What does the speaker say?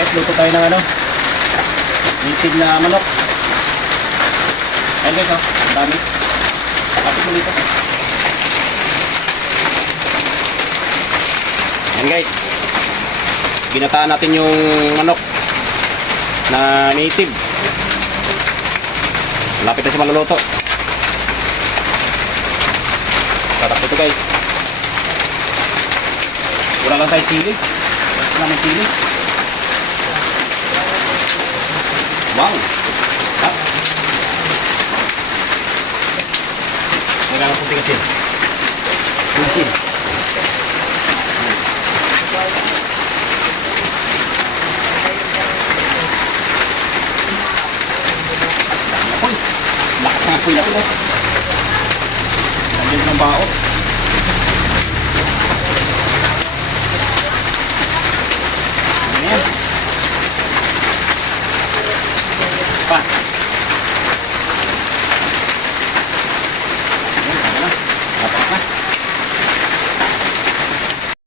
Guys, luto tayo ng ano. Native na manok. Ayan guys, oh. Ang dami. Kapit mo dito. Ayan guys. Ginataan natin yung manok na native. Lapit na siya maluluto. Sarap ito guys. Wala lang tayo sili. Wala may sili. Wow! Ha? Kailangan puti kasi. Puti. Apoy! Lakas ng apoy na ito. Nandiyan ng bao.